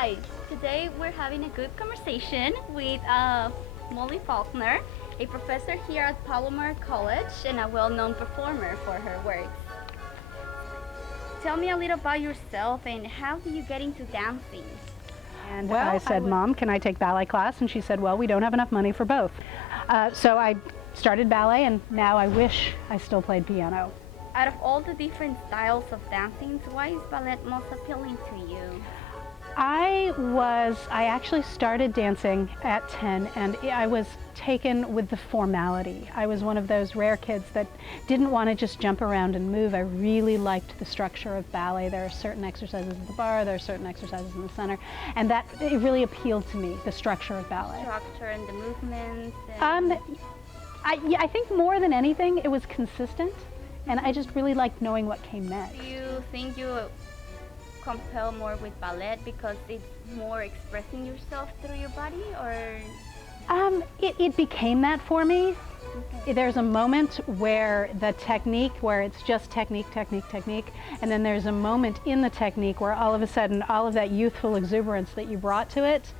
Hi, today we're having a good conversation with Molly Faulkner, a professor here at Palomar College and a well-known performer for her works. Tell me a little about yourself and how did you get into dancing? And well, I said, Mom, can I take ballet class? And she said, well, we don't have enough money for both. So I started ballet, and now I wish I still played piano. Out of all the different styles of dancing, why is ballet most appealing to you? I actually started dancing at 10, and I was taken with the formality. I was one of those rare kids that didn't want to just jump around and move. I really liked the structure of ballet. There are certain exercises at the bar, there are certain exercises in the center, and it really appealed to me, the structure of ballet. Structure and the movements? I think more than anything, it was consistent, and I just really liked knowing what came next. Do you think you compel more with ballet because it's more expressing yourself through your body, or? It became that for me. Okay. There's a moment where the technique, where it's just technique, and then there's a moment in the technique where all of a sudden all of that youthful exuberance that you brought to it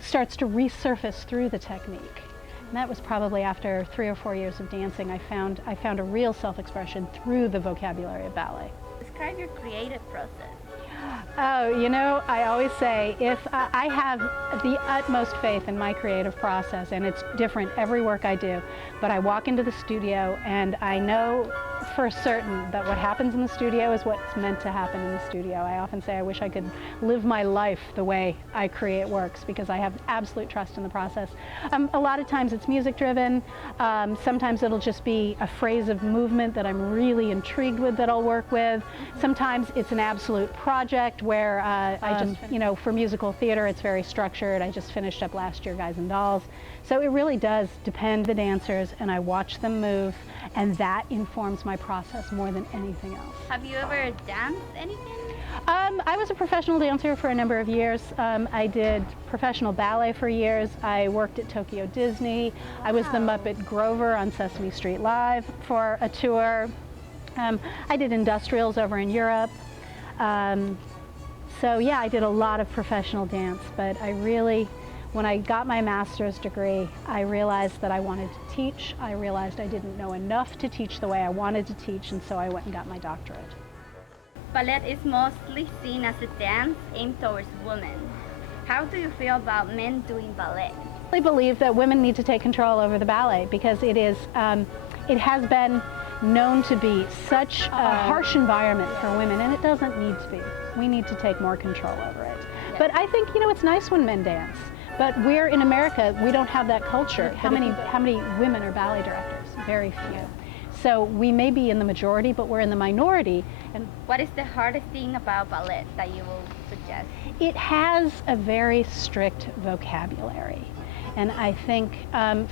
starts to resurface through the technique. And that was probably after 3 or 4 years of dancing. I found a real self-expression through the vocabulary of ballet. Describe your creative process. Oh, you know, I always say, if I have the utmost faith in my creative process, and it's different every work I do, but I walk into the studio and I know for certain that what happens in the studio is what's meant to happen in the studio. I often say I wish I could live my life the way I create works, because I have absolute trust in the process. A lot of times it's music driven. Sometimes it'll just be a phrase of movement that I'm really intrigued with that I'll work with. Sometimes it's an absolute project where for musical theater it's very structured. I just finished up last year Guys and Dolls. So it really does depend on the dancers, and I watch them move, and that informs my process more than anything else. Have you ever danced anything? I was a professional dancer for a number of years. I did professional ballet for years. I worked at Tokyo Disney. Wow. I was the Muppet Grover on Sesame Street Live for a tour. I did industrials over in Europe. So yeah, I did a lot of professional dance, but when I got my master's degree, I realized that I wanted to teach. I realized I didn't know enough to teach the way I wanted to teach, and so I went and got my doctorate. Ballet is mostly seen as a dance aimed towards women. How do you feel about men doing ballet? I believe that women need to take control over the ballet, because it has been known to be such a harsh environment for women, and it doesn't need to be. We need to take more control over it. Yes. But I think, it's nice when men dance. But we're in America, we don't have that culture. How many women are ballet directors? Very few. So we may be in the majority, but we're in the minority. And what is the hardest thing about ballet that you will suggest? It has a very strict vocabulary. And I think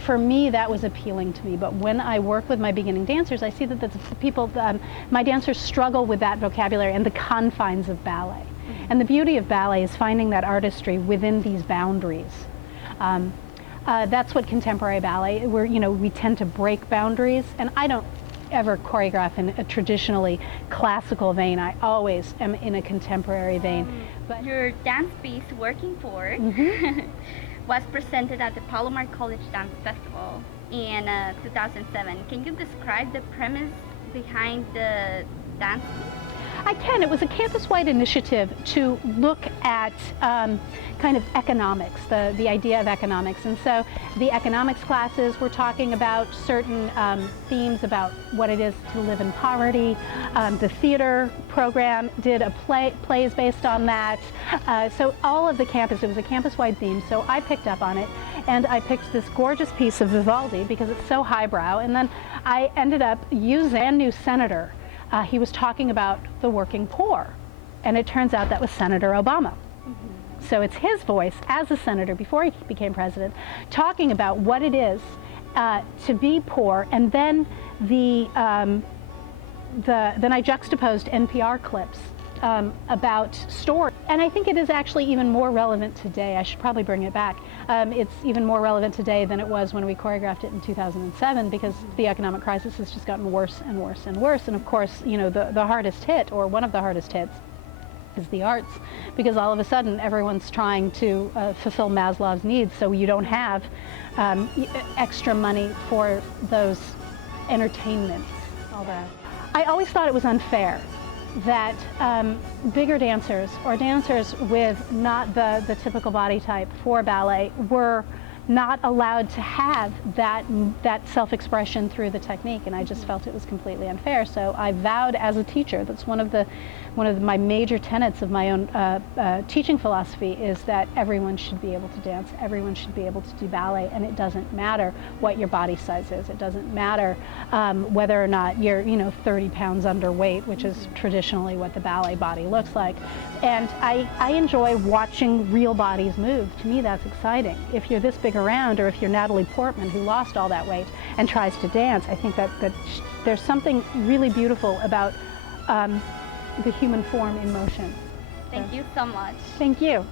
for me that was appealing to me. But when I work with my beginning dancers, I see that my dancers struggle with that vocabulary and the confines of ballet. Mm-hmm. And the beauty of ballet is finding that artistry within these boundaries. That's what contemporary ballet, we tend to break boundaries, and I don't ever choreograph in a traditionally classical vein. I always am in a contemporary vein. But your dance piece, Working For, was presented at the Palomar College Dance Festival in 2007. Can you describe the premise behind the dance piece? I can. It was a campus-wide initiative to look at kind of economics, the idea of economics. And so the economics classes were talking about certain themes about what it is to live in poverty. The theater program did plays based on that. So all of the campus, it was a campus-wide theme, so I picked up on it. And I picked this gorgeous piece of Vivaldi because it's so highbrow. And then I ended up using a new senator. He was talking about the working poor, and it turns out that was Senator Obama. Mm-hmm. So it's his voice as a senator before he became president, talking about what it is to be poor, and then then I juxtaposed NPR clips about story. And I think it is actually even more relevant today. I should probably bring it back. It's even more relevant today than it was when we choreographed it in 2007, because the economic crisis has just gotten worse and worse and worse. And of course, the hardest hit, or one of the hardest hits, is the arts, because all of a sudden everyone's trying to fulfill Maslow's needs, so you don't have extra money for those entertainments, all that. I always thought it was unfair that bigger dancers or dancers with not the typical body type for ballet were not allowed to have that self-expression through the technique, and I just felt it was completely unfair. So I vowed as a teacher, that's one of my major tenets of my own teaching philosophy, is that everyone should be able to dance, everyone should be able to do ballet, and it doesn't matter what your body size is. It doesn't matter whether or not you're 30 pounds underweight, which is traditionally what the ballet body looks like. And I enjoy watching real bodies move. To me, that's exciting. If you're this big around, or if you're Natalie Portman, who lost all that weight and tries to dance, I think that there's something really beautiful about the human form in motion. Thank you so much. Thank you.